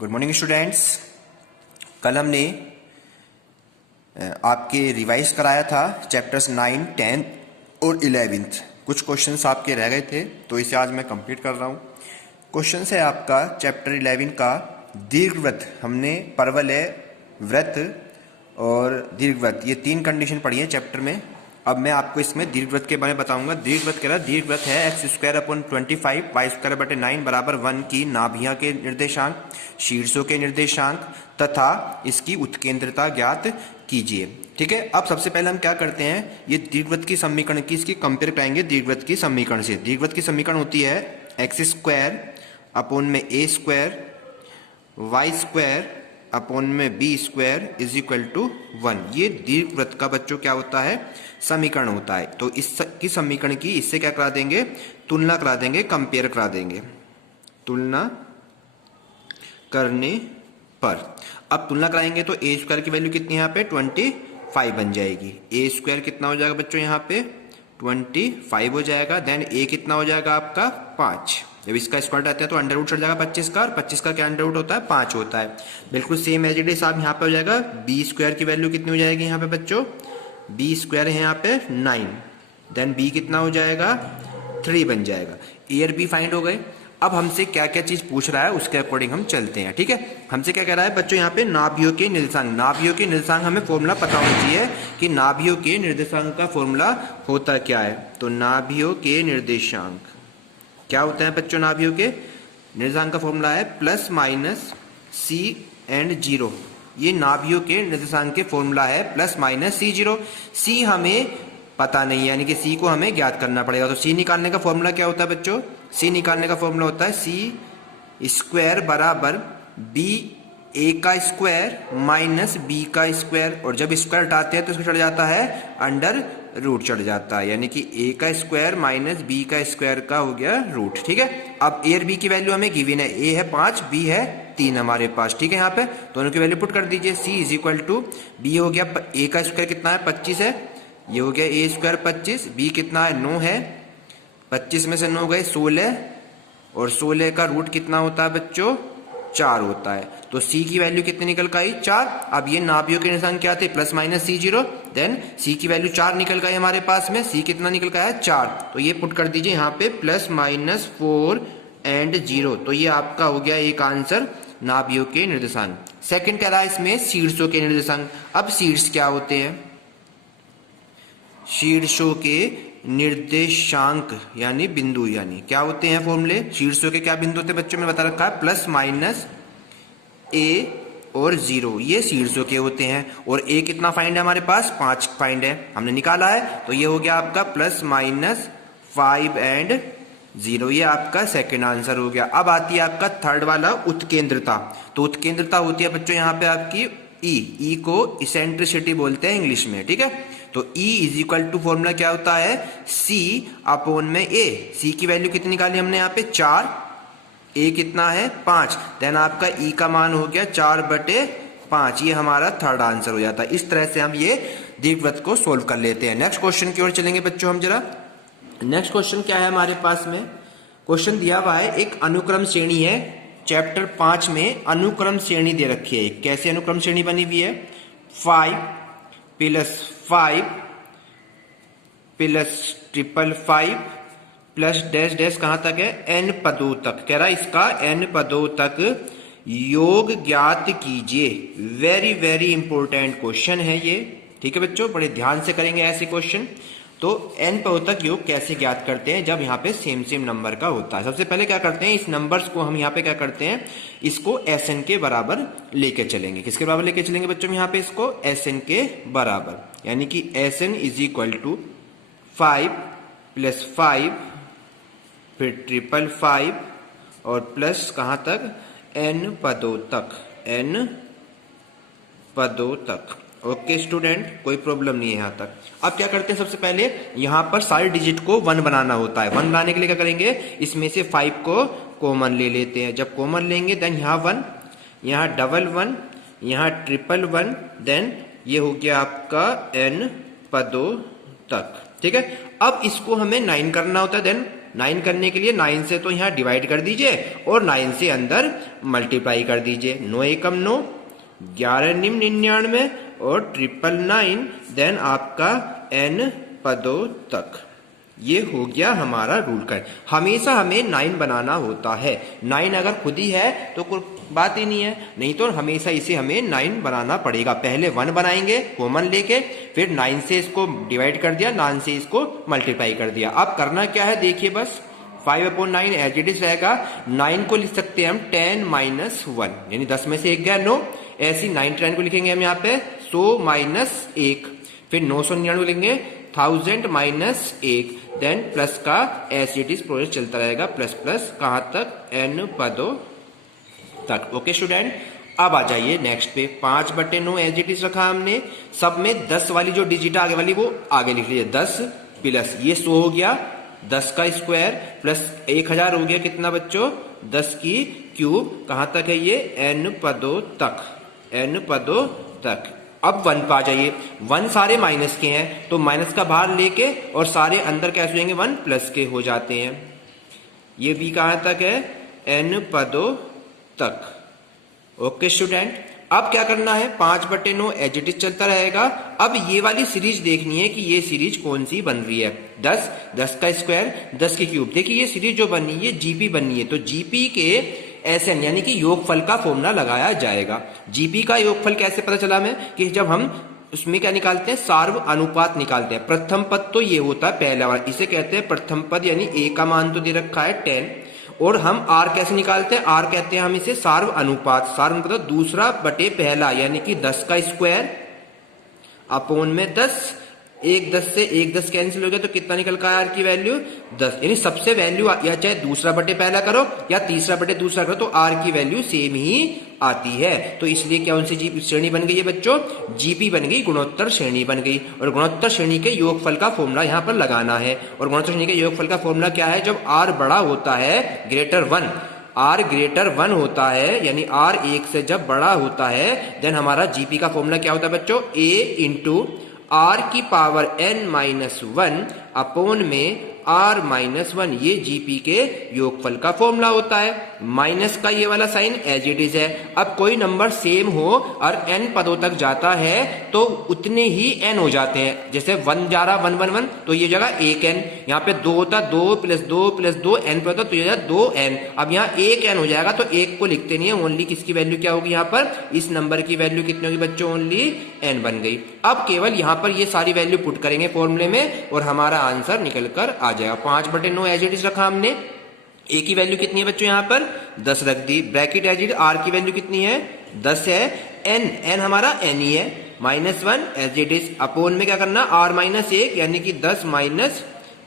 Good morning students. कल हमने आपके रिवाइज कराया था चैप्टर्स 9, 10 और 11। कुछ क्वेश्चंस आपके रह गए थे तो इसे आज मैं कंप्लीट कर रहा हूँ। क्वेश्चन है आपका चैप्टर 11 का दीर्घवृत्त। हमने परवलय, वृत्त और दीर्घवृत्त ये 3 कंडीशन पढ़ी है चैप्टर में। अब मैं आपको इसमें दीर्घवृत्त के बारे में बताऊंगा। दीर्घवृत्त कह रहा दीर्घवृत्त है x²/25 y²/9 बराबर 1 की नाभियां के निर्देशांक, शीर्षों के निर्देशांक तथा इसकी उत्केंद्रता ज्ञात कीजिए। ठीक है, अब सबसे पहले हम क्या करते हैं, ये दीर्घवृत्त की समीकरण की इसकी कंपेयर कराएंगे दीर्घवृत्त की समीकरण से। दीर्घवृत्त की समीकरण होती है x²/a²y²/b² = 1। ये दीर्घवृत्त का बच्चों क्या होता है, समीकरण होता है। तो इसकी समीकरण की इससे क्या करा देंगे, तुलना करा देंगे, कंपेयर करा देंगे। तुलना करने पर अब तुलना कराएंगे तो a² की वैल्यू कितनी यहाँ पे 25 बन जाएगी। a² कितना हो जाएगा बच्चों यहाँ पे 25 हो जाएगा। देन a कितना हो जाएगा आपका 5। जब इसका स्क्वायर रहता है तो अंडर रूट चढ़ जाएगा 25 का, और 25 का क्या अंडर रूट होता है 5 होता है। बिल्कुल सेम एज इट इज आप यहाँ पे हो जाएगा। b² की वैल्यू कितनी हो जाएगी यहाँ पे बच्चों, b² है यहाँ पे 9। देन b कितना हो जाएगा 3 बन जाएगा। a और b फाइंड हो गए। अब हमसे क्या क्या चीज पूछ रहा है उसके अकॉर्डिंग हम चलते हैं। ठीक है, हमसे क्या कह रहा है बच्चों यहाँ पे नाभियों के निर्देशांक। नाभियों के निर्देशांक हमें फॉर्मूला पता होना चाहिए कि नाभियों के निर्देशांक का फॉर्मूला होता क्या है। तो नाभियों के निर्देशांक क्या होता है बच्चों, नाभियों के निर्देशांक का फॉर्मूला है +-c/0। ये नाभियों के निर्देशांक के फॉर्मूला है +-c/0। c हमें पता नहीं है, यानी कि c को हमें ज्ञात करना पड़ेगा। तो c निकालने का फॉर्मूला क्या होता है बच्चों, c निकालने का फॉर्मूला होता है c² बराबर ba² - b²। और जब स्क्वायर हटाते हैं तो इसको चढ़ जाता है अंडर रूट चढ़ जाता है, यानी कि a² - b² का हो गया रूट। ठीक है, अब a और b की वैल्यू हमें गिवन है, a है 5, b है 3 हमारे पास। ठीक है, यहाँ पे दोनों की वैल्यू पुट कर दीजिए। c = b हो गया a² कितना है 25 है, ये हो गया a² 25, b कितना है 9 है, 25 में से 9 गए 16, और 16 का रूट कितना होता है बच्चों 4 होता है। तो c की वैल्यू कितनी निकल कर आई 4। अब ये नाभियों के निर्देशांक क्या थे +-c0। देन c की वैल्यू 4 निकल गई हमारे पास में, c कितना निकल गया है 4। तो ये पुट कर दीजिए यहाँ पे +-4 एंड 0। तो ये आपका हो गया एक आंसर नाभियों के निर्देशांक। सेकंड कह रहा है इसमें शीर्षों के निर्देशांक। अब शीर्ष क्या होते हैं, शीर्षों के निर्देशांक यानी बिंदु, यानी क्या होते हैं फॉर्मूले। शीर्षों के क्या बिंदु होते हैं बच्चों में बता रखा है +-a और 0, ये शीर्षों के होते हैं। और a कितना फाइंड है हमारे पास 5 फाइंड है, हमने निकाला है। तो ये हो गया आपका +-5 एंड 0, ये आपका सेकंड आंसर हो गया। अब आती है आपका थर्ड वाला उत्केंद्रता। तो उत्केंद्रता होती है बच्चों यहाँ पे आपकी E को इसेंट्रिसिटी बोलते हैं इंग्लिश में। ठीक है, तो E = फॉर्मूला क्या होता है c/a। c की वैल्यू कितनी निकाली हमने यहाँ पे 4, a कितना है 5। देन आपका E का मान हो गया 4/5। ये हमारा थर्ड आंसर हो जाता है। इस तरह से हम ये दीर्घवृत्त को सोल्व कर लेते हैं। नेक्स्ट क्वेश्चन की ओर चलेंगे बच्चों हम जरा। नेक्स्ट क्वेश्चन क्या है हमारे पास में, क्वेश्चन दिया हुआ है एक अनुक्रम श्रेणी है। चैप्टर 5 में अनुक्रम श्रेणी दे रखी है। कैसे अनुक्रम श्रेणी बनी हुई है, 5 + 5 + 555 + कहां तक है n पदों तक। कह रहा है इसका n पदों तक योग ज्ञात कीजिए। वेरी वेरी इंपॉर्टेंट क्वेश्चन है ये। ठीक है बच्चों, बड़े ध्यान से करेंगे ऐसे क्वेश्चन। तो n पदों तक योग कैसे ज्ञात करते हैं, जब यहाँ पे सेम नंबर का होता है। सबसे पहले क्या करते हैं, इस नंबर्स को हम यहाँ पे क्या करते हैं, इसको Sn के बराबर लेके चलेंगे। किसके बराबर लेके चलेंगे बच्चों यहाँ पे इसको Sn के बराबर, यानी कि Sn = 5 + 5 फिर 555 और प्लस कहाँ तक n पदों तक। ओके स्टूडेंट, कोई प्रॉब्लम नहीं है यहाँ तक। अब क्या करते हैं, सबसे पहले यहाँ पर सारे डिजिट को 1 बनाना होता है। 1 बनाने के लिए क्या करेंगे, इसमें से 5 को कॉमन ले लेते हैं। जब कॉमन लेंगे देन यहाँ 1, यहाँ 11, यहाँ 111, देन ये हो गया आपका n पदों तक। ठीक है, अब इसको हमें 9 करना होता है। देन 9 करने के लिए 9 से तो यहाँ डिवाइड कर दीजिए और 9 से अंदर मल्टीप्लाई कर दीजिए। 9 एकम 9, 11 निम 99 और 999, देन आपका n पदों तक। ये हो गया हमारा रूल कट। हमेशा हमें 9 बनाना होता है। 9 अगर खुद ही है तो कोई बात ही नहीं है, नहीं तो हमेशा इसे हमें 9 बनाना पड़ेगा। पहले 1 बनाएंगे कॉमन लेके, फिर 9 से इसको डिवाइड कर दिया, 9 से इसको मल्टीप्लाई कर दिया। अब करना क्या है देखिए, बस 5/9 एज इट इज रहेगा। 9 को लिख सकते हैं हम 10 - 1, यानी 10 में से 1 गया 9। ऐसी 99 को लिखेंगे हम यहाँ पे 100 - 1, फिर 999 लिखेंगे 1000 - 1, देन प्लस का एज इट इज प्रोसेस चलता रहेगा, प्लस प्लस कहां तक, n पदों तक। ओके स्टूडेंट, अब आ जाइए नेक्स्ट पे। 5/9 एज इट इज रखा हमने, सब में 10 वाली जो डिजिट आगे वाली वो आगे लिख लीजिए। 10 प्लस ये 100 हो गया, 10 का स्क्वायर प्लस 1000 हो गया कितना बच्चों, 10 की क्यूब। कहां तक है ये, n पदों तक, n पदों तक। अब 1 पे आ जाइए। 1 सारे माइनस के हैं तो माइनस का बाहर लेके और सारे अंदर कैसे हो जाएंगे, 1 प्लस के हो जाते हैं। ये भी कहां तक है, n पदों तक। ओके स्टूडेंट, अब क्या करना है, 5/9 एज इट इज चलता रहेगा। अब ये वाली सीरीज देखनी है कि ये सीरीज कौन सी बन रही है। 10, 10 का स्क्वायर, 10 की क्यूब। देखिए ये सीरीज जो बनी है जीपी बनी है, तो जीपी के एसएन यानी कि योगफल का फॉर्मूला लगाया जाएगा। जीपी का योगफल कैसे पता चला हमें, कि जब हम उसमें क्या निकालते हैं, सार्व अनुपात निकालते हैं। प्रथम पद तो ये होता है पहला वाला, इसे कहते हैं प्रथम पद, यानी ए का मान तो दे रखा है 10। और हम आर कैसे निकालते हैं, आर कहते हैं हम इसे सार्व अनुपात। सार्व अनुपात दूसरा बटे पहला, यानी कि 10 का स्क्वायर अपोन में 10, 10 से 10 कैंसिल हो गया तो कितना निकल का आर की वैल्यू 10। यानी सबसे वैल्यू या चाहे दूसरा बटे पहला करो या तीसरा बटे दूसरा करो तो आर की वैल्यू सेम ही आती है। तो इसलिए क्या उनसे जीपी श्रेणी बन गई है बच्चों, जीपी बन गई, गुणोत्तर श्रेणी बन गई। और गुणोत्तर श्रेणी के योगफल का फॉर्मूला यहाँ पर लगाना है। और गुणोत्तर श्रेणी के योगफल का फॉर्मूला क्या है, जब आर बड़ा होता है ग्रेटर 1, आर ग्रेटर 1 होता है, यानी आर 1 से जब बड़ा होता है, देन हमारा जीपी का फॉर्मूला क्या होता है बच्चों, ए इंटू आर की पावर n-1 अपोन में r-1, ये जीपी के योगफल का फॉर्मूला होता है। माइनस का ये वाला साइन एज इट इज है। अब कोई नंबर सेम हो और n पदों तक जाता है तो उतने ही n हो जाते हैं। जैसे 1 जा रहा 1 1 1 तो ये जगह 1n, यहाँ पे 2 होता 2 + 2 + 2 n पे होता तो ये जगह 2n। अब यहाँ 1n हो जाएगा तो 1 को लिखते नहीं है, ओनली किसकी वैल्यू क्या होगी, यहाँ पर इस नंबर की वैल्यू कितनी होगी बच्चों, ओनली n बन गई। अब केवल यहाँ पर ये सारी वैल्यू पुट करेंगे फॉर्मूले में और हमारा आंसर निकल कर आ जाएगा। 5/9 एज इट इज रखा हमने, ए की वैल्यू कितनी है बच्चों, यहाँ पर 10 रख दी, ब्रैकेट एज इट, आर की वैल्यू कितनी है 10 है, n हमारा n ही है, -1 एज इट इज, अपोन में क्या करना, r-1 यानी कि 10 -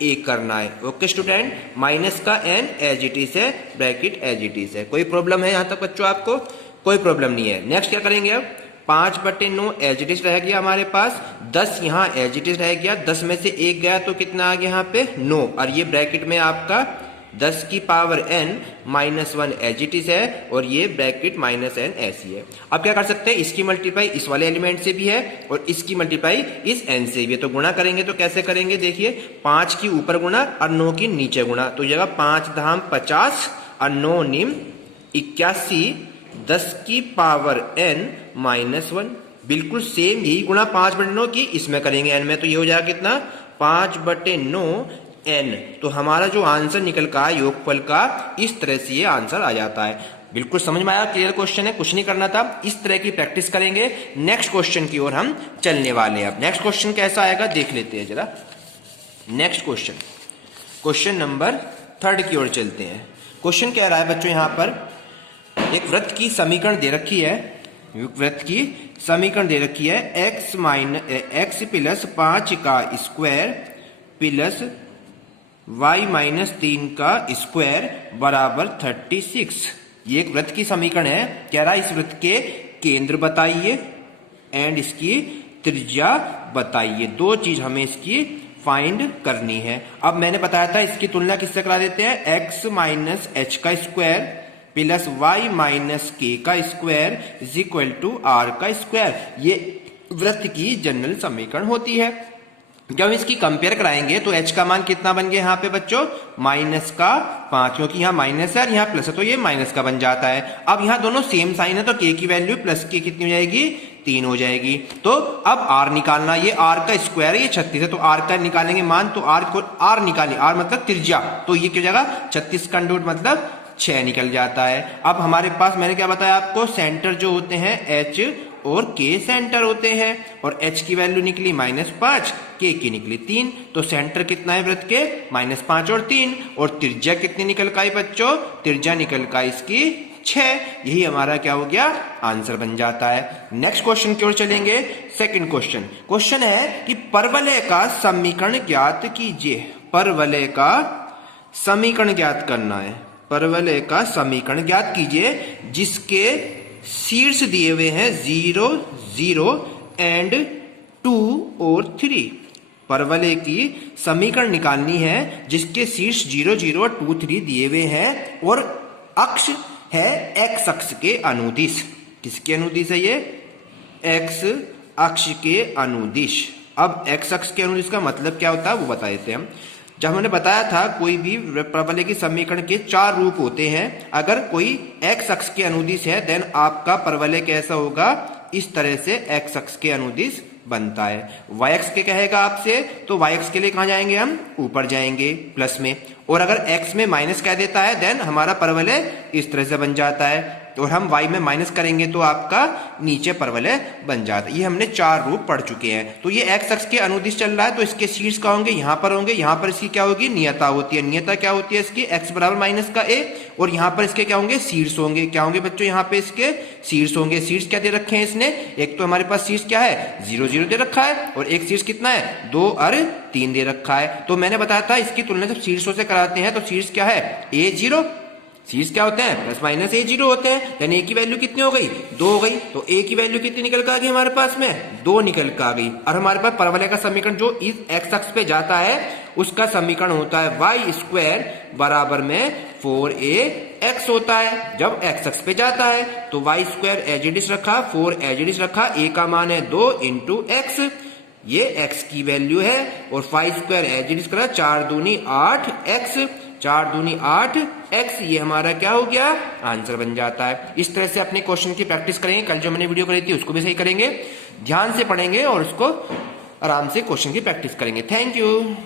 1 करना है। ओके स्टूडेंट, माइनस का n एज इट इज है, ब्रैकेट एज इट इज है। कोई प्रॉब्लम है यहाँ तक बच्चों, आपको कोई प्रॉब्लम नहीं है। नेक्स्ट क्या करेंगे, अब 5/9 एज इट इज रह गया हमारे पास, 10 यहाँ एज इट इज रह गया, 10 में से 1 गया तो कितना आ गया यहाँ पे 9, और ये ब्रैकेट में आपका 10 की power n-1 as it is है और ये ब्रैकेट -n ऐसी है। अब क्या कर सकते हैं, इसकी मल्टीप्लाई इस वाले एलिमेंट से भी है और इसकी मल्टीप्लाई इस n से भी है। तो गुणा करेंगे तो कैसे करेंगे, देखिए 5 की ऊपर गुणा और 9 की नीचे गुणा, तो जगह 5 धाम 50 और 9 निम 81, 10 की पावर n-1, बिल्कुल सेम यही गुणा 5/9 की इसमें करेंगे n में, तो ये हो जाएगा कितना 5/9 n। तो हमारा जो आंसर निकल का योगफल का, इस तरह से ये आंसर आ जाता है। बिल्कुल समझ में आया, क्लियर क्वेश्चन है, कुछ नहीं करना था। इस तरह की प्रैक्टिस करेंगे, नेक्स्ट क्वेश्चन की ओर हम चलने वाले हैं। अब नेक्स्ट क्वेश्चन कैसा आएगा देख लेते हैं जरा। नेक्स्ट क्वेश्चन, क्वेश्चन नंबर 3 की ओर चलते हैं। क्वेश्चन कह रहा है बच्चों, यहाँ पर एक वृत्त की समीकरण दे रखी है, वृत्त की समीकरण दे रखी है, x + 5 का स्क्वायर प्लस y - 3 का स्क्वायर बराबर 36। ये एक वृत्त की समीकरण है। कह रहा है इस वृत्त के केंद्र बताइए एंड इसकी त्रिज्या बताइए। दो चीज हमें इसकी फाइंड करनी है। अब मैंने बताया था इसकी तुलना किससे करा देते हैं, x - h का स्क्वायर प्लस y - k का square is equal to r का स्क्वायर। ये वृत्त की जनरल समीकरण होती है। जब इसकी कंपेयर कराएंगे तो h का मान कितना बन गया यहाँ पे बच्चों, -5, क्योंकि यहाँ माइनस है और यहाँ प्लस है तो ये माइनस का बन जाता है। अब यहाँ दोनों सेम साइन है तो k की वैल्यू प्लस की कितनी हो जाएगी, 3 हो जाएगी। तो अब r निकालना, ये r का स्क्वायर है, ये 36 है तो r का निकालेंगे मान, तो r को r निकालें, r मतलब त्रिज्या, तो ये क्या हो जाएगा 36 का अंडर रूट मतलब 6 निकल जाता है। अब हमारे पास मैंने क्या बताया आपको, सेंटर जो होते हैं h और k सेंटर होते हैं, और h की वैल्यू निकली -5, k की निकली 3, तो सेंटर कितना है वृत्त के, -5 और 3, और त्रिज्या कितनी निकल का आई बच्चों, त्रिज्या निकल का इसकी 6। यही हमारा क्या हो गया, आंसर बन जाता है। नेक्स्ट क्वेश्चन की ओर चलेंगे। सेकंड क्वेश्चन है कि परवलय का समीकरण ज्ञात कीजिए। परवलय का समीकरण ज्ञात करना है, परवलय का समीकरण ज्ञात कीजिए जिसके शीर्ष दिए हुए हैं 0, 0 एंड 2 और 3। परवलय की समीकरण निकालनी है जिसके शीर्ष 0, 0 और 2, 3 दिए हुए हैं और अक्ष है x अक्ष के अनुदिश। किसके अनुदिश है ये, x अक्ष के अनुदिश। अब x अक्ष के अनुदिश का मतलब क्या होता है वो बता देते हैं हम। जब हमने बताया था कोई भी परवलय के समीकरण के 4 रूप होते हैं, अगर कोई x अक्ष के अनुदिश है देन आपका परवलय कैसा होगा, इस तरह से x अक्ष के अनुदिश बनता है। y अक्ष के कहेगा आपसे तो y अक्ष के लिए कहां जाएंगे, हम ऊपर जाएंगे प्लस में, और अगर x में माइनस कह देता है देन हमारा परवलय इस तरह से बन जाता है, और हम y में माइनस करेंगे तो आपका नीचे परवलय बन जाता है। ये हमने 4 रूप पढ़ चुके हैं। तो ये x अक्ष के अनुदिश चल रहा है तो इसके शीर्ष का होंगे, यहाँ पर होंगे, यहाँ पर इसकी क्या होगी, नियता होती है। नियता क्या होती है इसकी, x बराबर माइनस का a, और यहाँ पर इसके क्या होंगे, शीर्ष होंगे। क्या होंगे बच्चों, यहाँ पे इसके शीर्ष होंगे। शीर्ष क्या दे रखे हैं इसने, एक तो हमारे पास शीर्ष क्या है 0, 0 दे रखा है, और एक शीर्ष कितना है 2 और 3 दे रखा है। तो मैंने बताया था इसकी तुलना जब शीर्षों से कराते हैं तो शीर्ष क्या है a0, शीर्ष क्या होते हैं प्लस माइनस a0 होते हैं, यानी a की वैल्यू कितनी हो गई, 2 हो गई। तो a की वैल्यू कितनी निकल कर आ गई हमारे पास में, 2 निकल कर आ गई। और हमारे पास परवलय का समीकरण जो इस x अक्ष पे जाता है उसका समीकरण होता है y² बराबर में 4ax होता है। जब x अक्ष पे जाता है तो y² एज इट इज रखा, 4 एज इट इज रखा, a का मान है 2 × x, ये x की वैल्यू है, और 5² एज इट इज करा, 4 दूनी 8x, 4 दूनी 8x, ये हमारा क्या हो गया, आंसर बन जाता है। इस तरह से अपने क्वेश्चन की प्रैक्टिस करेंगे। कल जो मैंने वीडियो करी थी उसको भी सही करेंगे, ध्यान से पढ़ेंगे और उसको आराम से क्वेश्चन की प्रैक्टिस करेंगे। Thank you.